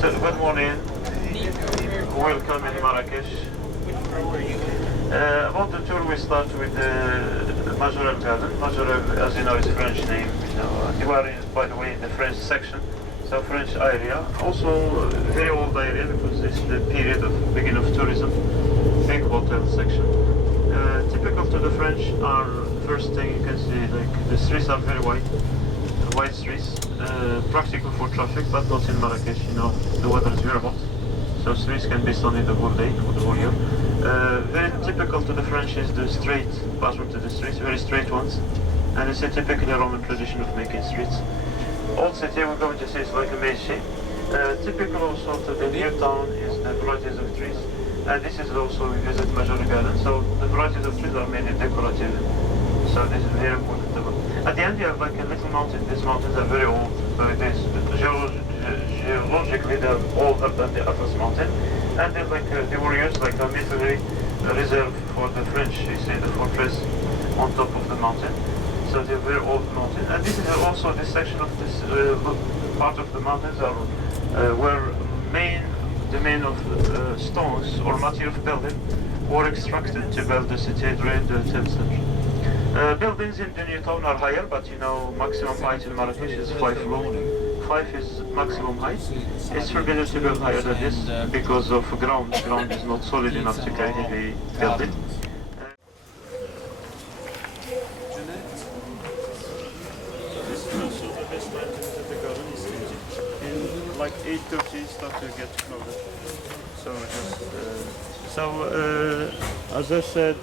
So, good morning. Welcome in Marrakesh. About the tour, we start with the Majourel garden. Majourel, as you know, is a French name. You are, by the way, in the French section, so French area. Also, very old area because it's the period of beginning of tourism. Big hotel section. Typical to the French are, first thing you can see, like the streets are very wide streets, practical for traffic, but not in Marrakesh. The weather is very hot, so streets can be sunny the whole day for the whole year. Very typical to the French is the straight pattern to the streets, very straight ones, and it's a typically Roman tradition of making streets. Old city, we're going to see it's like a main shape. Typical also to the new town is the varieties of trees. And this is also, we visit Majourel Garden, so the varieties of trees are mainly decorative. So this is very important. At the end you have like a little mountain. These mountains are very old. So it is, geologically they're older than the Atlas mountain. And they're like, they were used like a military reserve for the French. You see the fortress on top of the mountain. So they're very old mountain. And this is also this section of this part of the mountains are where the main of stones or material of building were extracted to build the city during the 10th century. Buildings in the new town are higher, but maximum height in Marrakesh is 5 floors. 5 is maximum height. It's forbidden to build higher than this because of ground. Ground is not solid enough to carry heavy building. Like 8:30 start to get crowded. So as I said,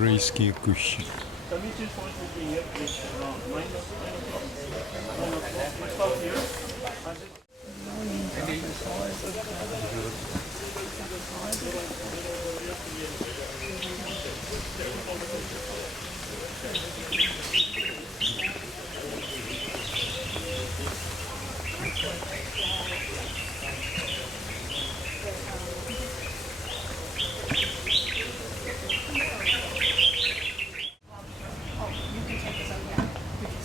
райские кущи. the meeting point will be here around 9 o'clock. We start here.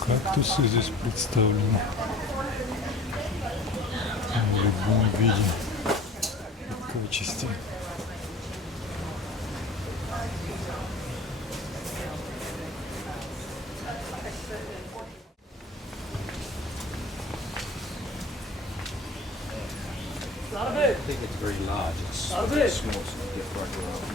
Кактусы здесь представлены в любом виде и качестве. I think it's very large. It's very small, so you get right around.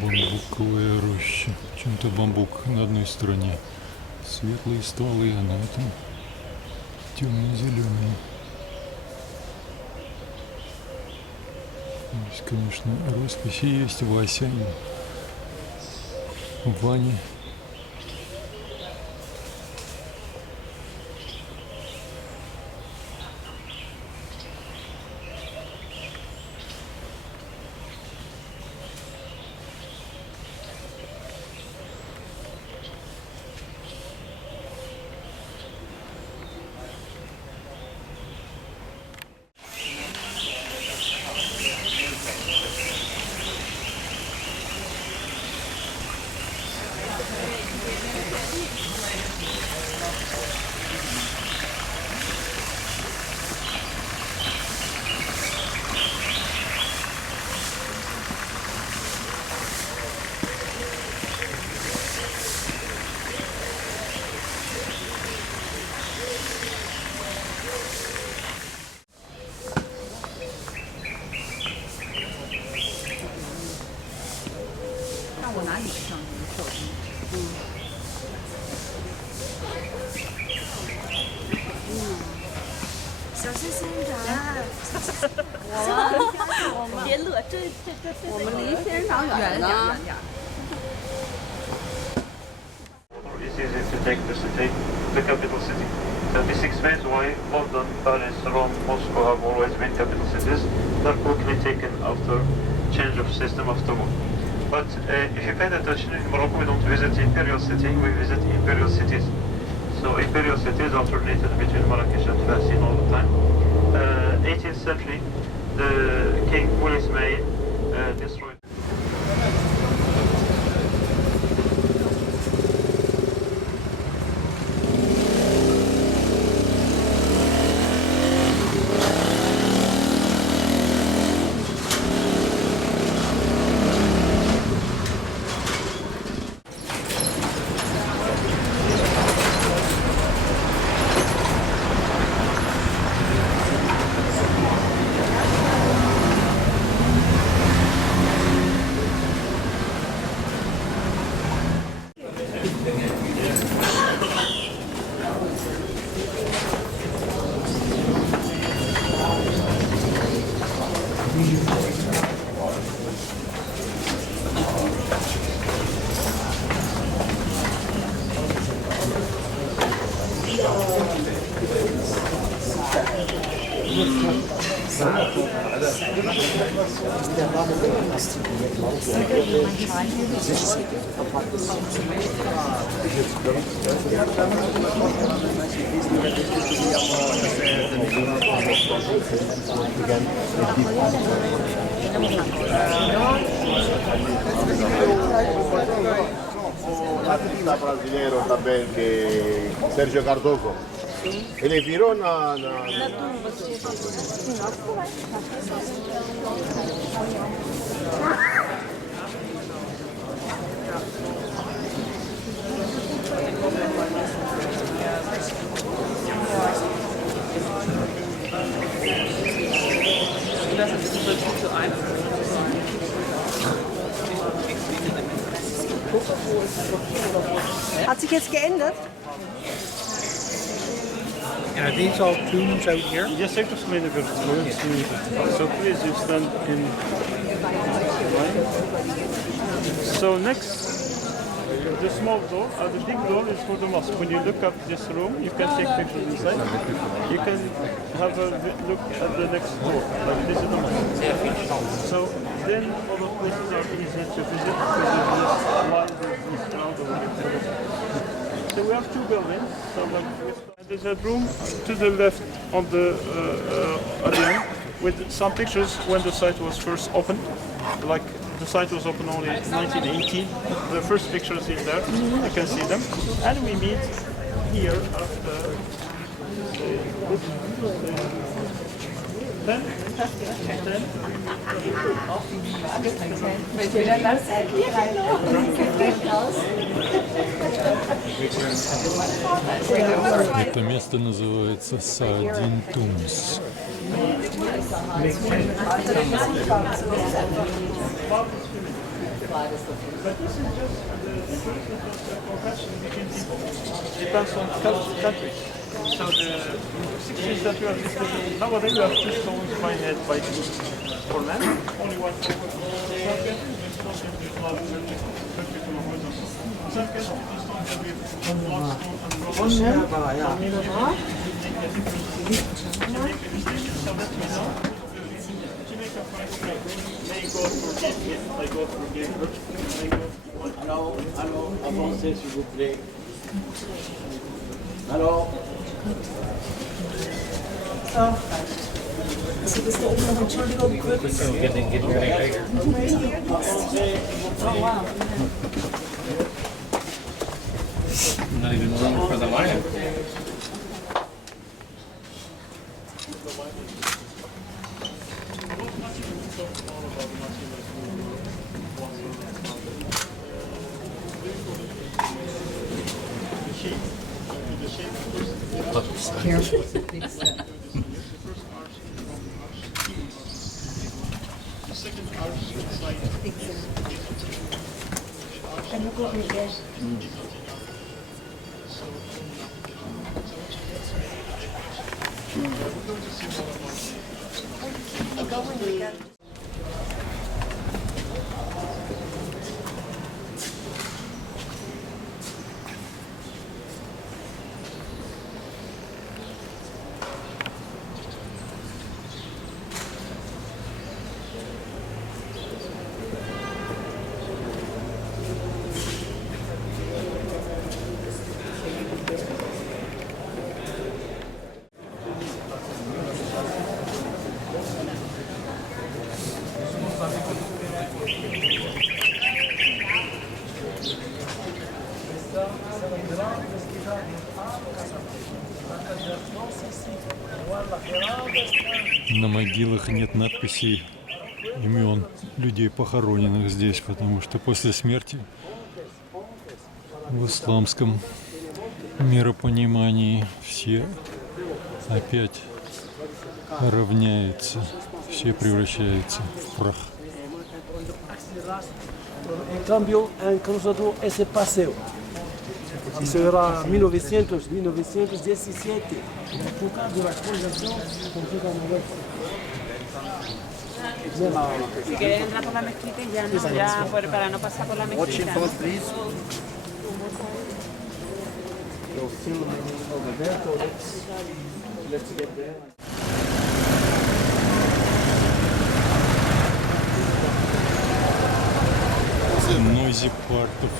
Бамбуковая роща. Чем-то бамбук на одной стороне светлые стволы, а на этом темно-зеленые. Здесь, конечно, росписи есть Вася и Ваня. 别乐，这我们离欣赏远呢。It's easy to take the city, the capital city. So this explains why London, Paris, Rome, Moscow have always been capital cities. They're quickly taken after change of system after war. But if you pay attention, in Morocco we don't visit imperial city, we visit imperial cities. So imperial cities alternated between Marrakesh and Fassin all the time. 18th century, the King Willis May destroyed. Artista brasileiro também, que Sérgio Cardoso. Ele virou na Hat sich jetzt geändert? And are these all tombs out here? Yes, I just made a bit of noise. So please, you stand in line. So next, the small door, the big door is for the mosque. When you look up this room, you can take pictures inside. You can have a look at the next door, like this is the mosque. So then other places are easy to visit because of this line, this crowd of. So we have two buildings. So there's a room to the left on the at the end with some pictures when the site was first opened. Like the site was opened only in 1980. The first pictures in there, you can see them. And we meet here after 10. Это место называется Саадин Тумс. Depends on countries. So the 16th century, nowadays we have two stones by head by two. For men, only one avancez s'il vous plaît. Alors. Also das da oben noch, Entschuldigung, kurz. Oh wow. Not even room for the lion. Careful, it's a big step. And look what we get. На могилах нет надписей имен людей, похороненных здесь, потому что после смерти в исламском миропонимании все опять равняются, все превращаются в прах. En cambio, han cruzado ese paseo. Eso era 1900, 1917, época de la colonización completa moderna. Si quieres entrar por la mezquita y ya no, ya para no pasar por la mezquita. ¿No? The noisy part of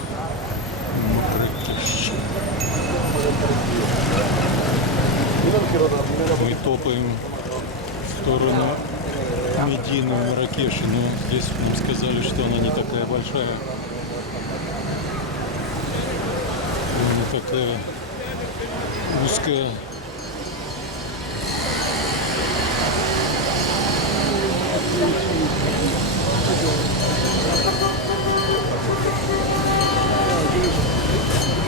Marrakesh. Мы топаем в сторону Медины в Марракеше, но здесь нам сказали, что она не такая большая. Не такая узкая.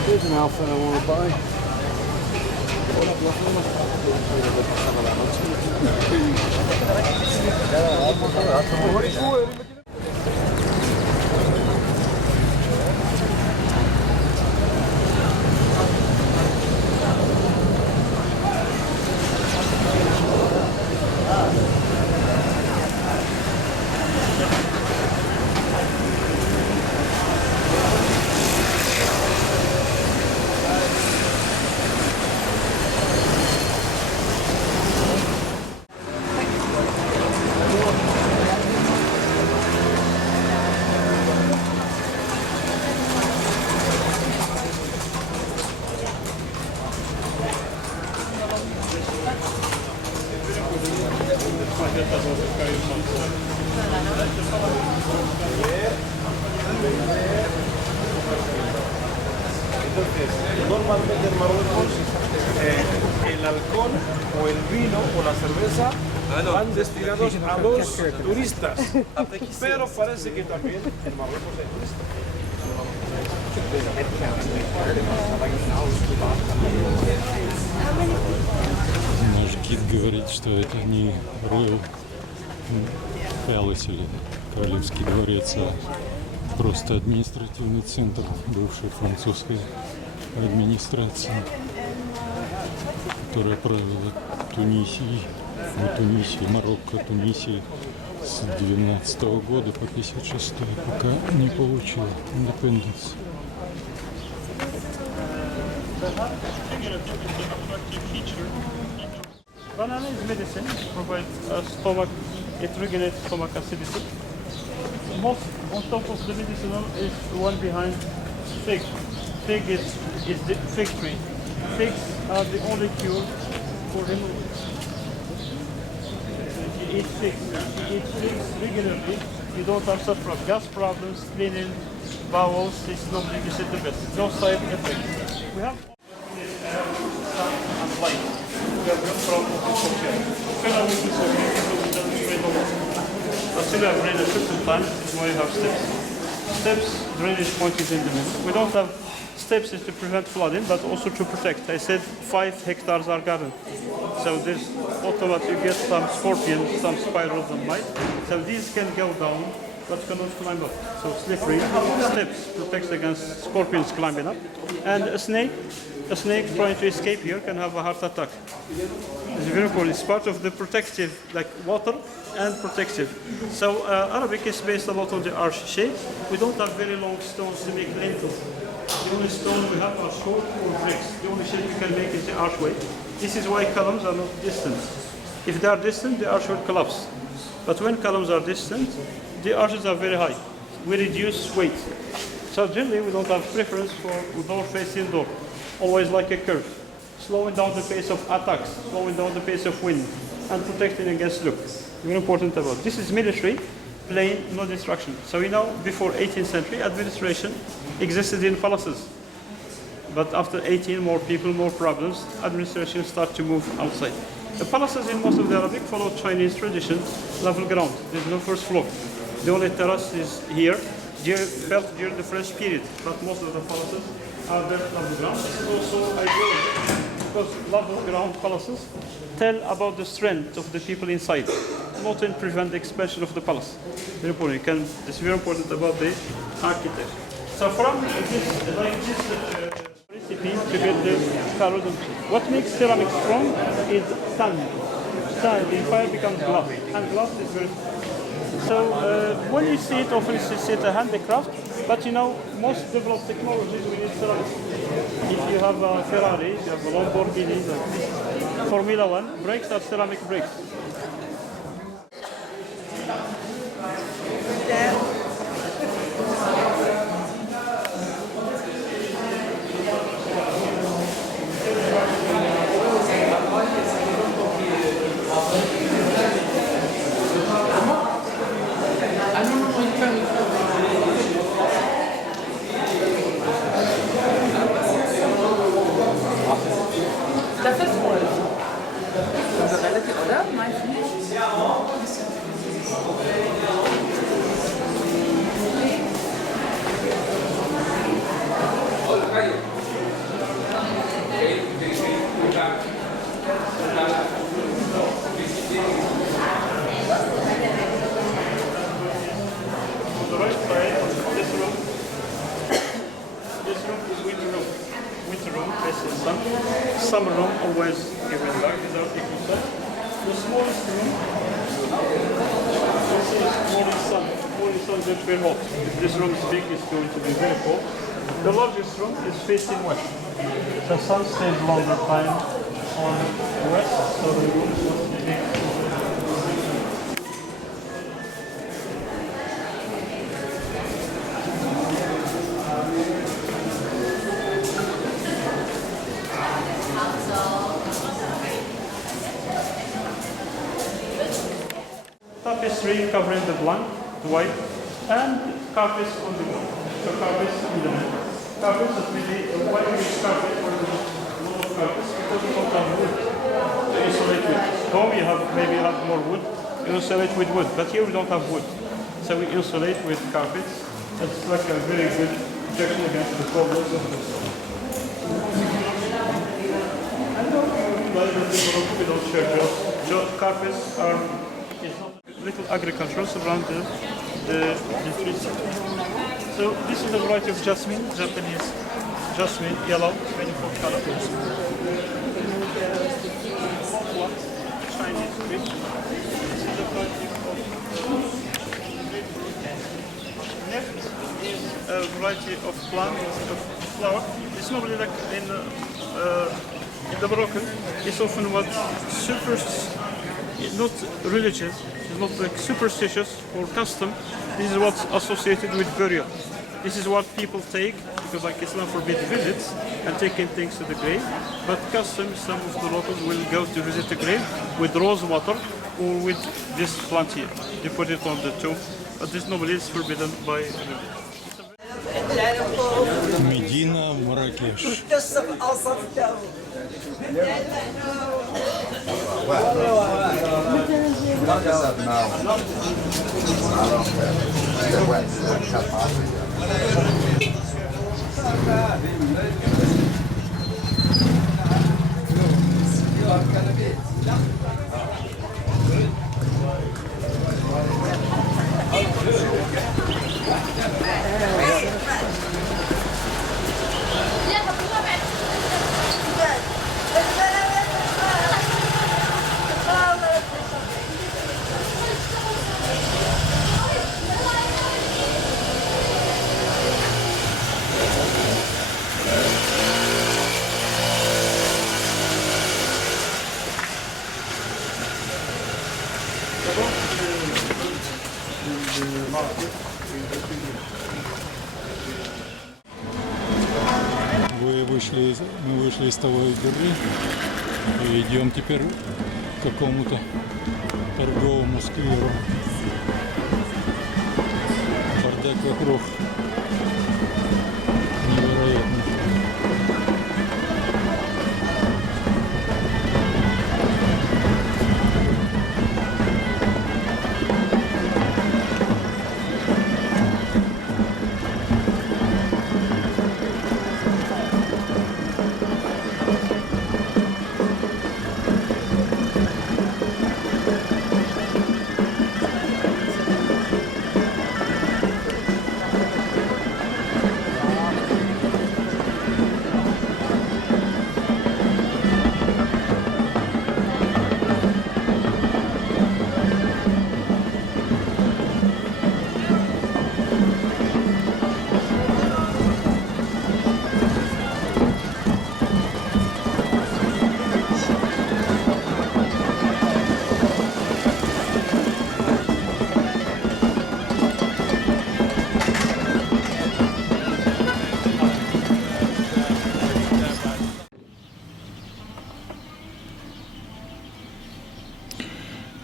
Here's an outfit I want to buy. Normalmente en Marruecos el alcohol o el vino o la cerveza van destinados a los turistas, pero parece que también en Marruecos hay turistas. Наш гид говорит, что это не Royal Palace или Королевский дворец, а просто административный центр бывшей французской администрации, которая правила Тунисией, Марокко, Тунисией с 19 года по 56, пока не получила independence. Banana is medicine, provides stomach, it regulates stomach acidity. Most on top of the medicinal is one behind fig. Fig is the fig tree. Figs are the only cure for removal. If you eat figs, regularly, you don't have such problems. Gas problems, cleaning, bowels, it's normally the best. No side effects. We have sun and light. We have no problem with but still have rain a certain time, is why you have steps. Steps, drainage point is in the middle. We don't have steps is to prevent flooding, but also to protect. I said 5 hectares are garden. So there's automatically you get some scorpions, some spirals and mites. So these can go down, but cannot climb up. So slippery. Steps protects against scorpions climbing up. And a snake trying to escape here can have a heart attack. It's very important. It's part of the protective, like water and protective. So Arabic is based a lot on the arch shape. We don't have very long stones to make lintels. The only stone we have are short or bricks. The only shape you can make is the archway. This is why columns are not distant. If they are distant, the arch will collapse. But when columns are distant, the arches are very high. We reduce weight. So generally we don't have preference for door facing door. Always like a curve. Slowing down the pace of attacks, slowing down the pace of wind, and protecting against look. Very important about this is military, plain, no destruction. So before 18th century, administration existed in palaces. But after 18, more people, more problems, administration start to move outside. The palaces in most of the Arabic follow Chinese tradition, level ground. There's no first floor. The only terrace is here, built during the French period, but most of the palaces are built level ground. This is also ideal because level ground palaces tell about the strength of the people inside, not to prevent the expansion of the palace. Very important. It's very important about the architecture. So from this, like this recipe to get the parodontic. What makes ceramic strong is sand. Sand, the fire becomes glass, and glass is very. So when you see it, often you see it a handicraft, but you know, most developed technologies we need ceramic. If you have a Ferrari, you have a Lamborghini, Formula 1, brakes are ceramic brakes. Das ist wohl. Relativ, oder? Meinst du nicht? The right side, this room is winter room. Winter room faces sun. Summer room always given dark without equal sun. The smallest room, this is morning sun. Morning sun is very hot. If this room is big, it's going to be very cold. The largest room is facing west. The sun stays longer time on west, so the room is not big. Tapestry covering the blank, the white, and carpets on the wall. So carpets in the middle. Carpets that will be a white mixed carpet or a lot of carpets because we don't have wood to insulate with. Home you have maybe have more wood, you insulate with wood, but here we don't have wood. So we insulate with carpets. It's like a very good protection against the problems of the soil. We don't share just carpets are little agriculture around the trees. So this is a variety of jasmine, Japanese jasmine, yellow, 24 colors. Chinese tree. This is a variety of Next is a variety of plants, of flower. It's normally like in the Moroccan, it's often what not religious, it's not like superstitious or custom. This is what's associated with burial. This is what people take, because like Islam forbids visits and taking things to the grave. But custom, some of the locals will go to visit the grave with rose water or with this plant here. They put it on the tomb, but this normally is forbidden by religion. Медина, Марракеш. Мы вышли из того горы и идем теперь к какому-то торговому скверу. Бардак вокруг невероятный.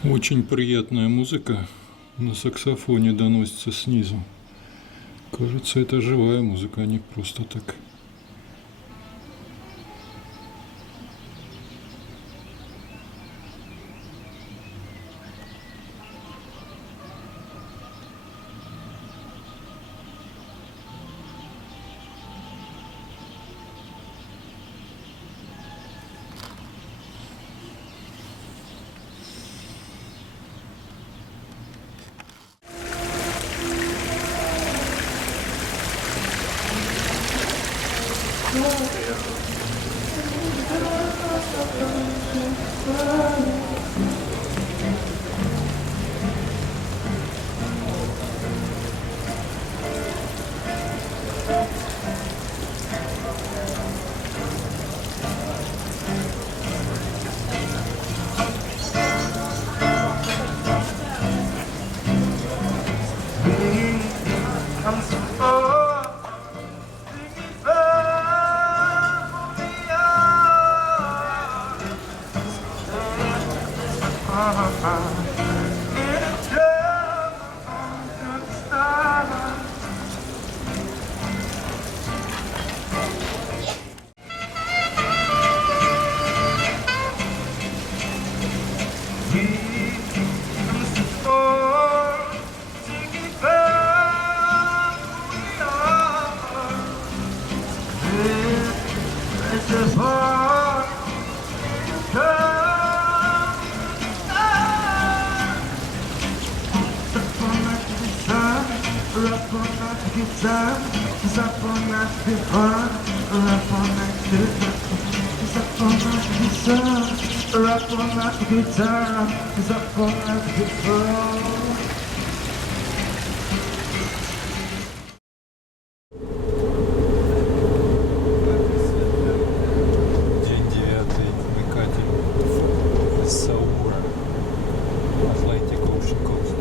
Очень приятная музыка на саксофоне доносится снизу. Кажется, это живая музыка, а не просто так. День 9, катер Essaouira, Atlantic Ocean Coast.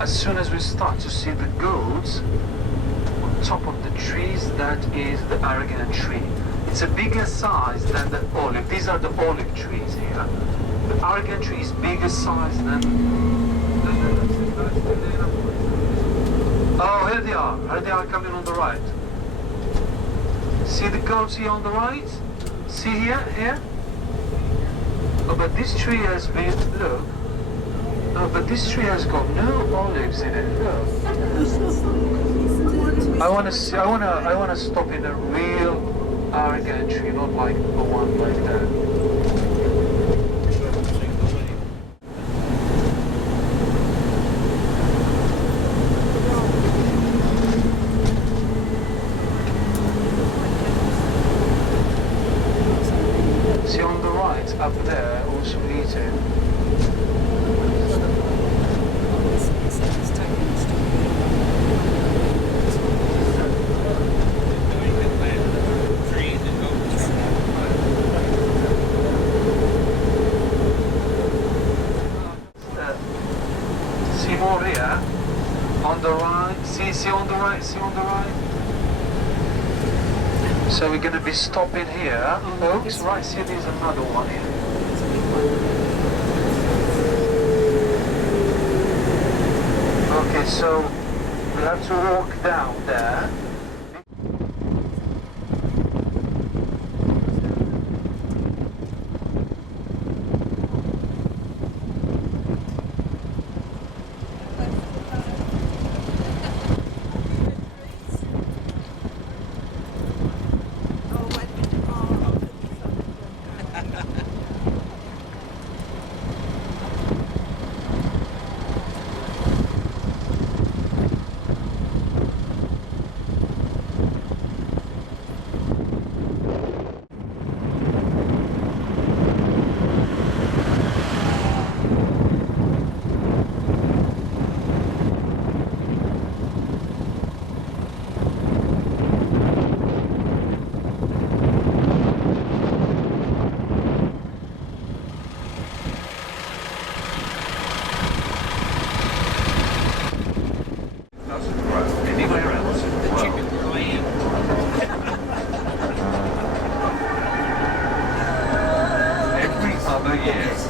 As soon as we start to see the goats on top of the trees, that is the argan tree. It's a bigger size than the olive. These are the olive trees here. The argan tree is bigger size than... Oh, here they are. Here they are coming on the right. See the goats here on the right? See here? Here? Oh, but this tree has been... Look. No, but this tree has got no olives in it. Look. I wanna stop in a real argan tree, not like the one like that. course of heating. See more here, on the right, see on the right, see on the right. So we're going to be stopping here, folks, right, see there's another one here. Okay, so we have to walk down there.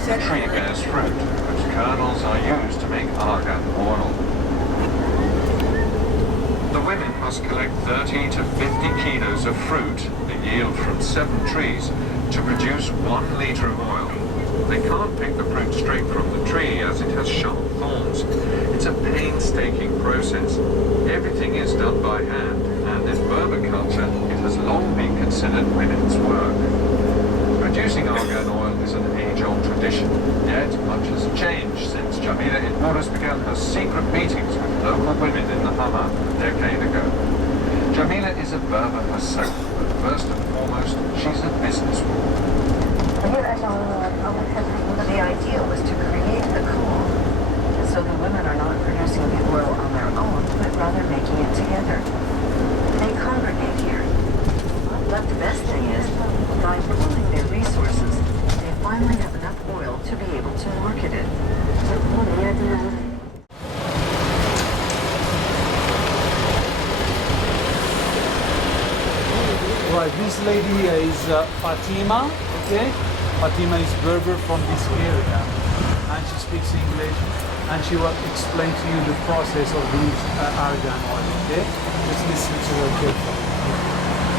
The tree bears fruit, whose kernels are used to make argan oil. The women must collect 30 to 50 kilos of fruit, the yield from 7 trees, to produce 1 litre of oil. They can't pick the fruit straight from the tree as it has sharp thorns. It's a painstaking process. Everything is done by hand, and in Berber culture, it has long been considered women's work. Producing argan oil is an age-old tradition, yet much has changed since Jamila in Moros began her secret meetings with local women in the Hama a decade ago. Jamila is a Berber herself, but first and foremost, she's a businesswoman. The idea was to create the cool, so the women are not producing the oil on their own, but rather making it together. They congregate here. But the best thing is, by pooling their resources, they finally have enough oil to be able to market it. Right, this lady is Fatima, okay? Fatima is Berber from this area, and she speaks English, and she will explain to you the process of these argan oil, okay? Just listen to her carefully.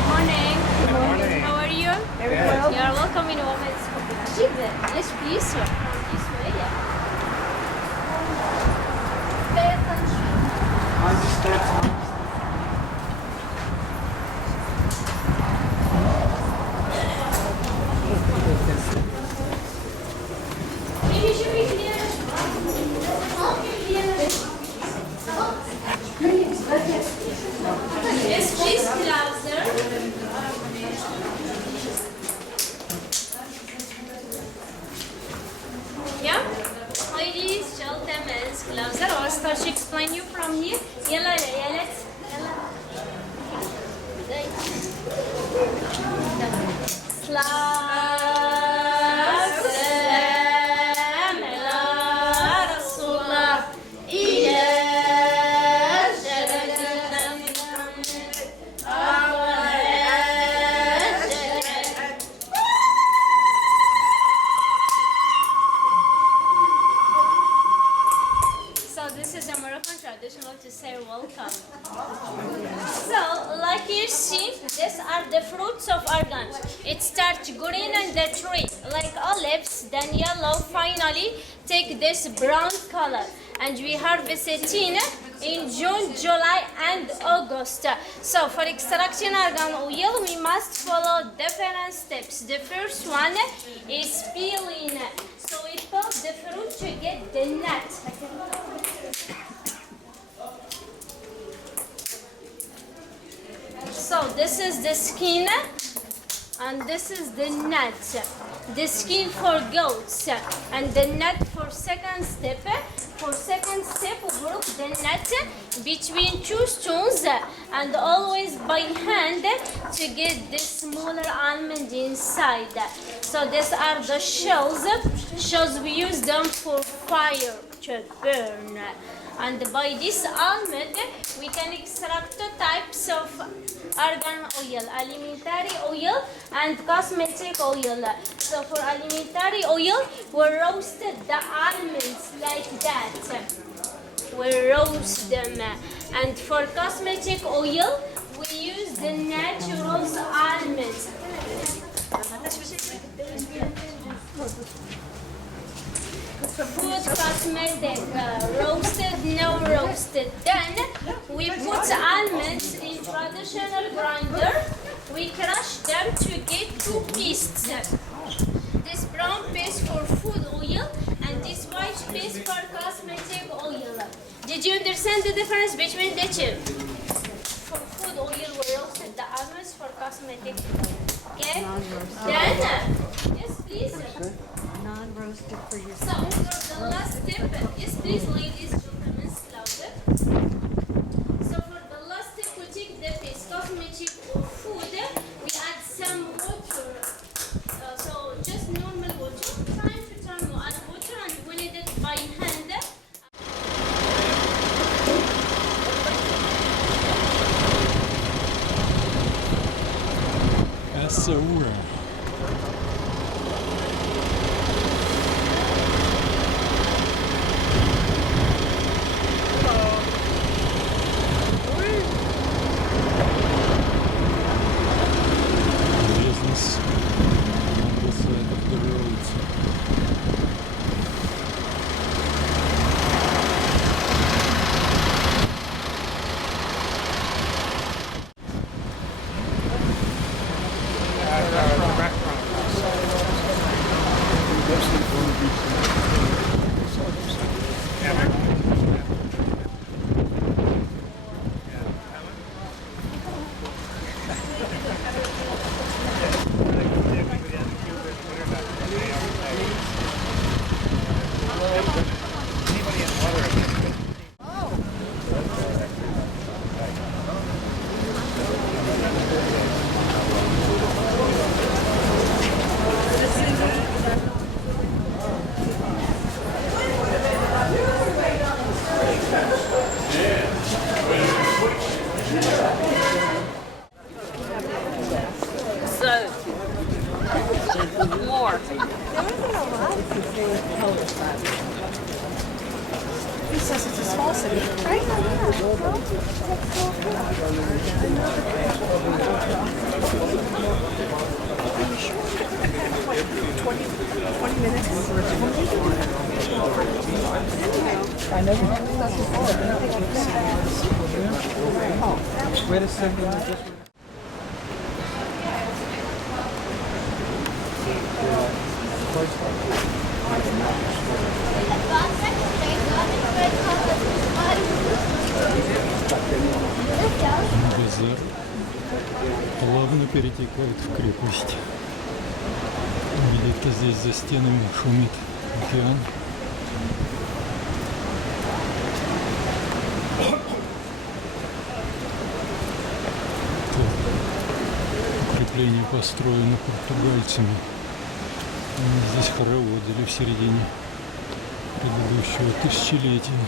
Morning. Good morning. How are you? Very well. You are welcome in Women's Cooperative. Yes, please. From this way. Pay attention. Yes, please, closer. Yeah? Ladies, gentlemen, closer. I'll start to explain you from here. Yalla, let's. To say welcome. So, like you see, these are the fruits of argan. It starts green in the tree, like olives, then yellow, finally take this brown color. And we harvest it in June, July, and August. So, for extraction argan oil, we must follow different steps. The first one is peeling. So, we peel the fruit to get the nut. So this is the skin and this is the nut. the skin for goats, and the net for second step. For second step, we group the net between two stones and always by hand to get the smaller almond inside. So these are the shells. Shells we use them for fire to burn. And by this almond, we can extract two types of argan oil, alimentary oil and cosmetic oil. So for alimentary oil, we roasted the almonds like that. We roast them. And for cosmetic oil, we use the natural almonds. Food cosmetic, roasted, no roasted. Then we put almonds in traditional grinder. We crush them to get two pastes. This brown paste for food oil and this white paste for cosmetic oil. Did you understand the difference between the two? For food oil, we roasted the almonds. For cosmetic oil. Okay? Then, yes, please. Non-roasted for your So, for the last step, yes please ladies, gentlemen, louder. So for the last step, we take the paste, cosmetic or food, we add some water. So just normal water, time to time we add water and we knead it by hand. Essaouira. Бизнес на сайтах добываются. More. He says it's a small city, right? I'm sure like 20 minutes. I never. Wait a second. Базар плавно перетекает в крепость. Где-то здесь за стенами шумит океан. Укрепление построено португальцами. Они здесь хороводили в середине предыдущего тысячелетия.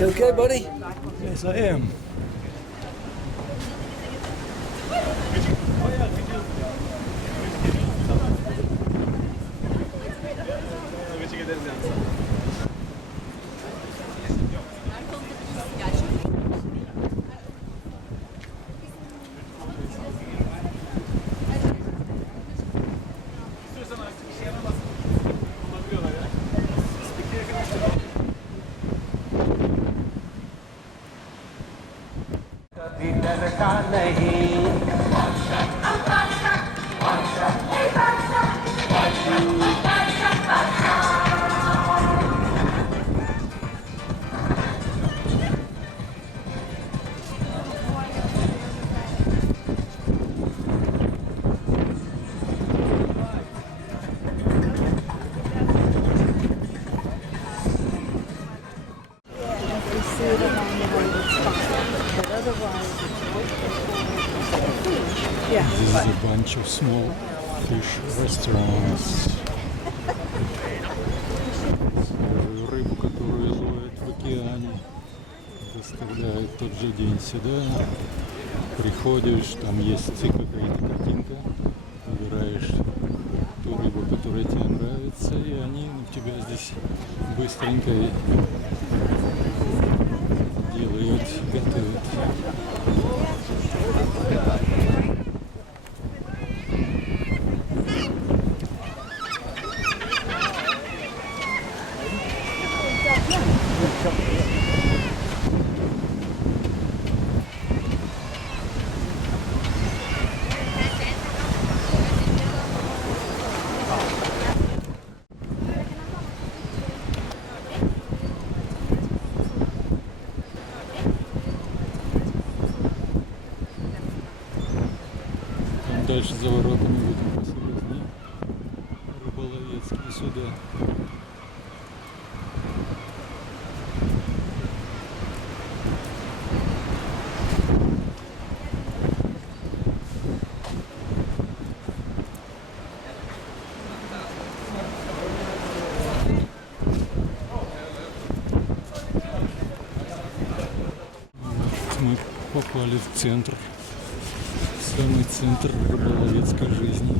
You okay, buddy? Yes, I am. This is a bunch of small fish restaurants. Рыбу, которую ловят в океане, доставляют в тот же день сюда. Приходишь, там есть какая-то картинка, выбираешь ту рыбу, которая тебе нравится, и они у тебя здесь быстренько делают, готовят. Дальше за воротами видно посерьезнее рыболовецкие суда. Мы попали в центр. Самый центр рыболовецкой жизни.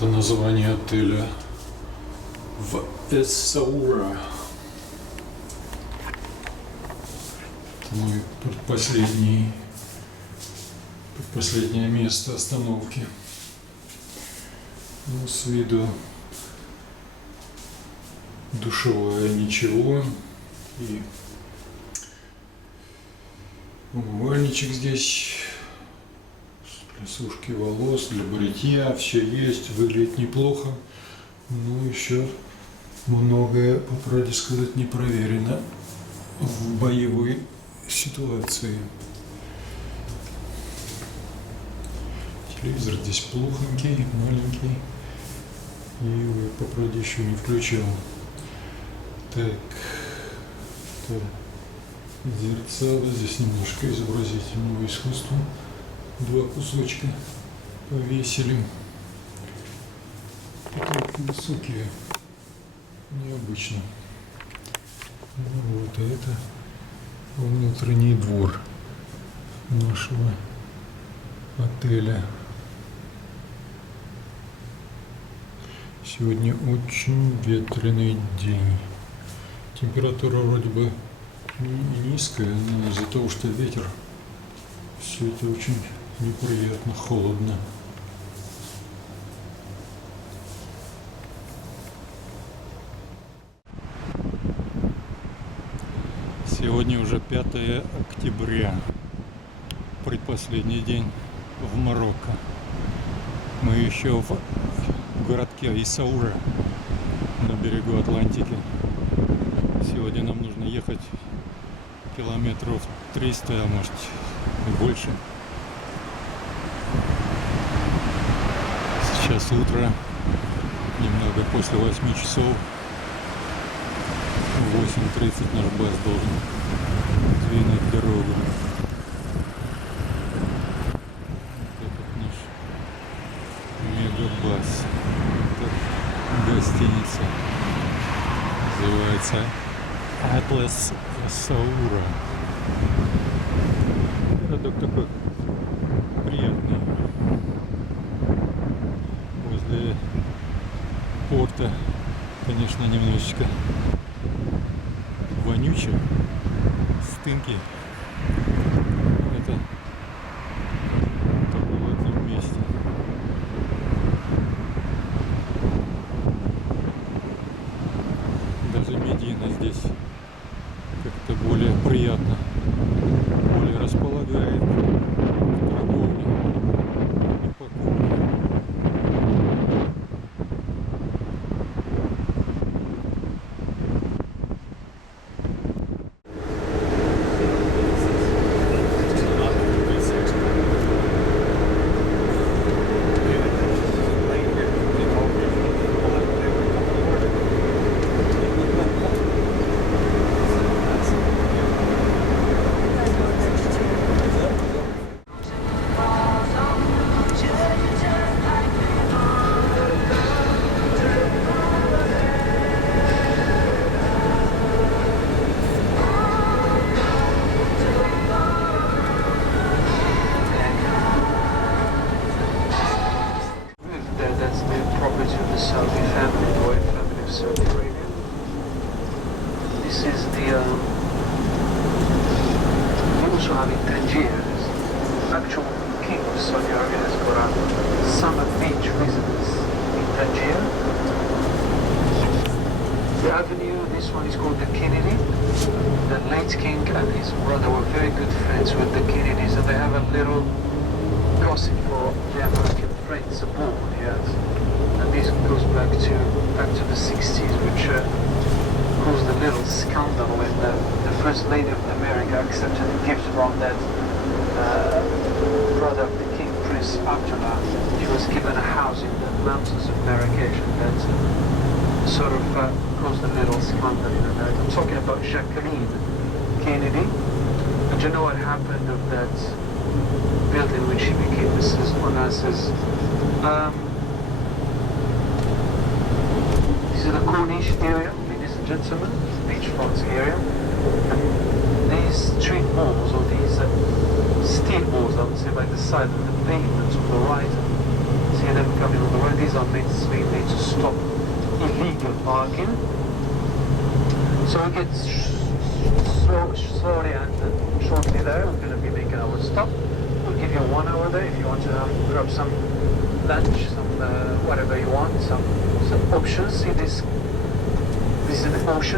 Это название отеля в Эссаура. Это мой предпоследнее место остановки. Ну, с виду душевая ничего. И умывальничек здесь. Для сушки волос, для бритья, все есть, выглядит неплохо, но еще многое, по правде сказать, не проверено в боевой ситуации. Телевизор здесь плохонький, маленький, и его, по правде, еще не включал. Так, это зерцало, здесь немножко изобразительного искусства. Два кусочка повесили. Потолки высокие. необычно. Ну, вот, а это внутренний двор нашего отеля. Сегодня очень ветреный день. Температура вроде бы низкая, но из-за того, что ветер, все это очень неприятно, холодно. Сегодня уже 5 октября, предпоследний день в Марокко. Мы еще в городке Essaouira на берегу Атлантики. Сегодня нам нужно ехать километров 300, а может и больше. Сейчас утро, немного после 8 часов. В 8:30 наш бас должен двинуть дорогу. Этот наш мегабас. Это гостиница. Называется Essaouira. Городок такой приятный. Возле порта, конечно, немножечко вонюче, стынки. Это только в этом месте. Даже Медина здесь как-то более приятно, более располагает к торговле и покупке.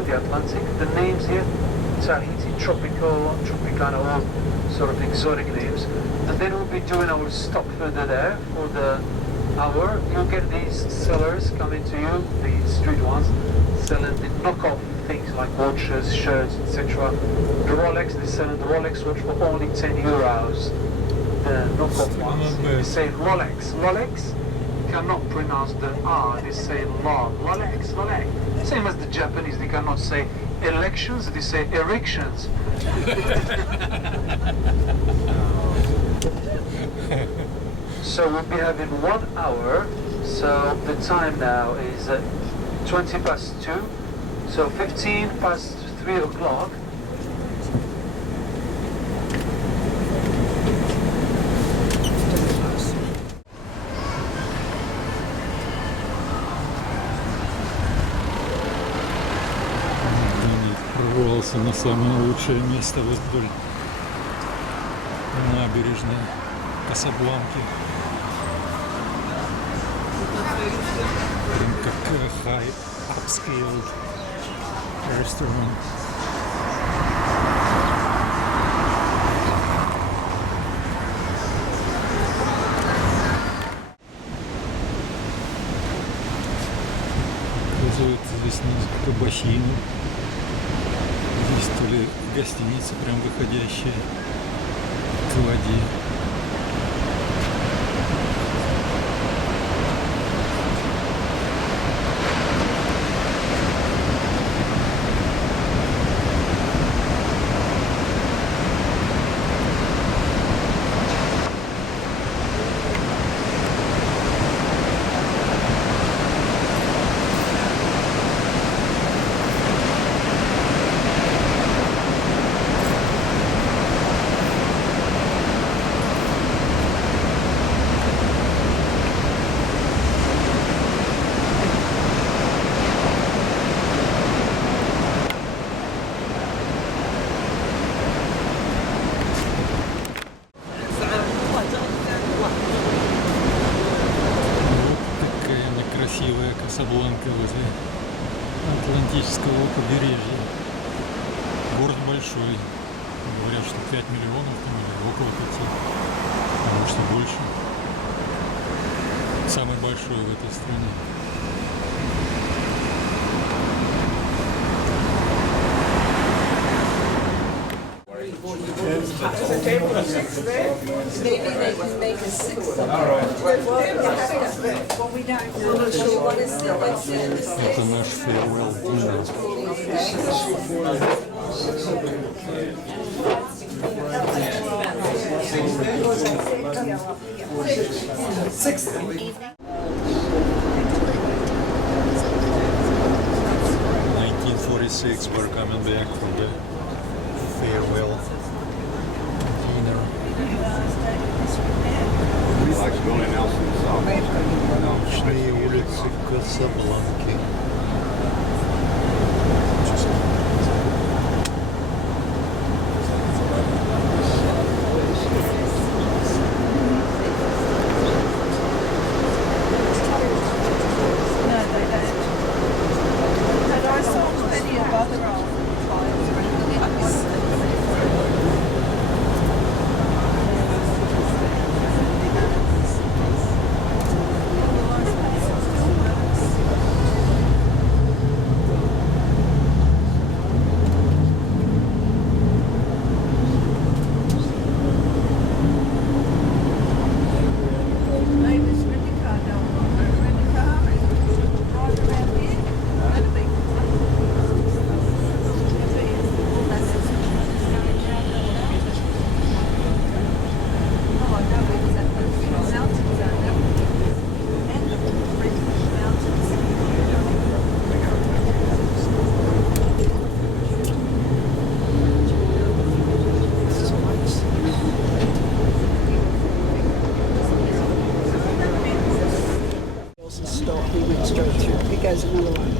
The Atlantic. The names here, Tahiti, tropical, Tropicana, all sort of exotic names. And then we'll be doing our stop further there for the hour. You'll get these sellers coming to you, the street ones, selling the knockoff things like watches, shirts, etc. The Rolex, they're selling the Rolex watch for only 10 euros. The knockoff ones, they say Rolex. Rolex cannot pronounce the R, they say law. Rolex, Rolex. Same as the Japanese, they cannot say elections, they say erections. So we'll be having 1 hour, so the time now is 20 past 2. So 15 past 3 o'clock. Прорвался на самое лучшее место вот вдоль набережной Касабланки. Прям как high upscale restaurant. Показывают здесь несколько бассейнов. Здесь то ли гостиница, прям выходящая к воде. Красивая Касабланка возле Атлантического побережья. Город большой. Говорят, что 5 миллионов там, или около 5, а может и больше. Самый большой в этой стране. Maybe they can make a 6. Это наш farewell dinner. We're coming back for the farewell dinner. Ночные улицы Касабланки. Because another one.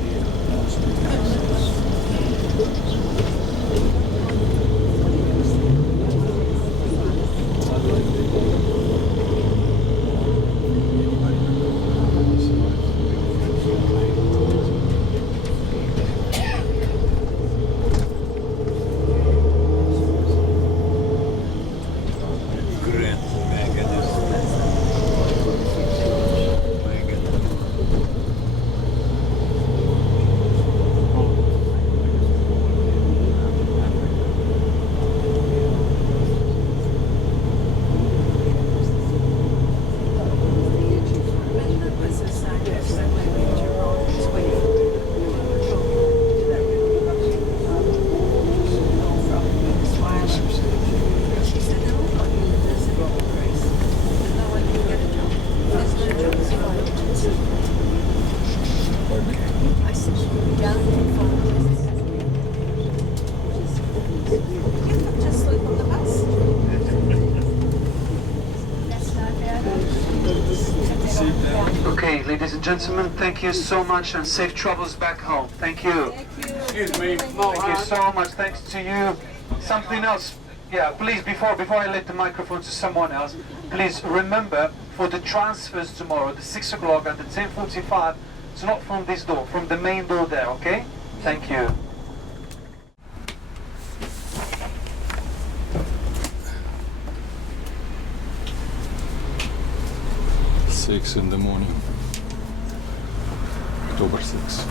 Just sleep on the bus. Okay, ladies and gentlemen, thank you so much and safe travels back home. Thank you. Excuse me. Thank you so much. Thanks to you. Something else. Yeah, please, before I let the microphone to someone else, please remember for the transfers tomorrow, the 6 o'clock and the 10:45, it's not from this door, from the main door there, okay? Thank you. Six in the morning, October 6.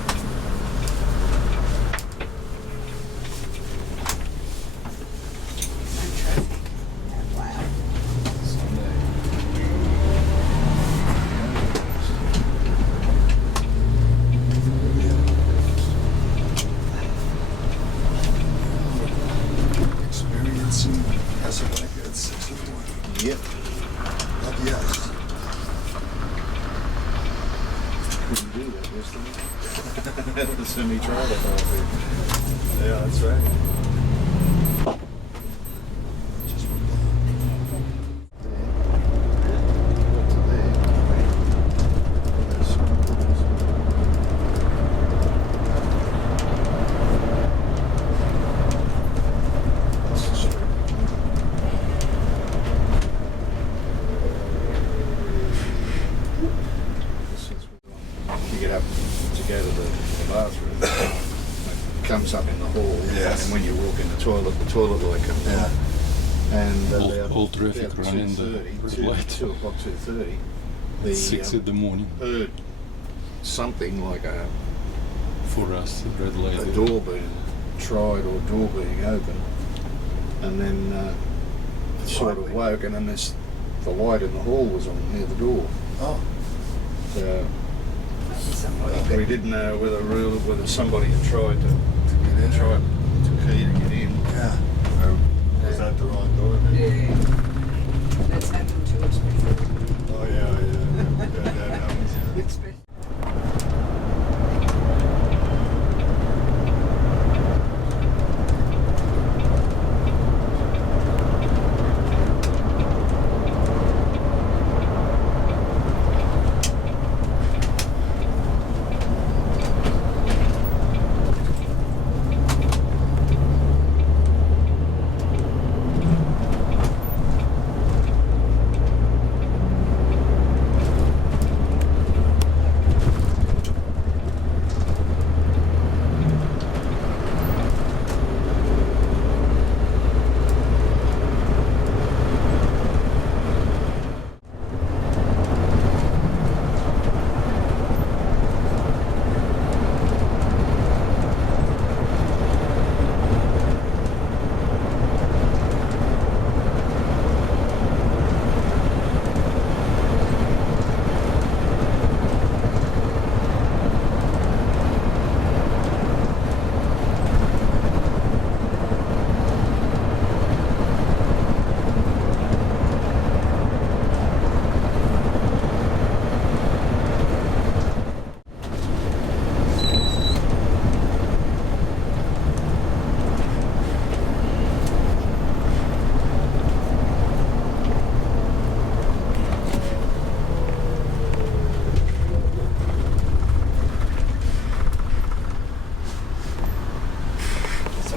Experiencing Casablanca at 6 in the morning. Yep. Not yes. Couldn't do that yesterday. The semi-trailer party. Yeah, that's right. Comes up in the hall, yes. And when you walk in the toilet light comes on. And all traffic running the red light. 2 o'clock, 2:30. The 6 in the morning. Heard something like for us, the red light. a door being tried or door being open, and then sort of woke, and then the light in the hall was on near the door. Oh. So we didn't know whether somebody had tried to key to get in. Yeah. Or was that the wrong door? Yeah. That's happened to us before. Oh yeah. That happens.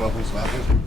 Who's laughing?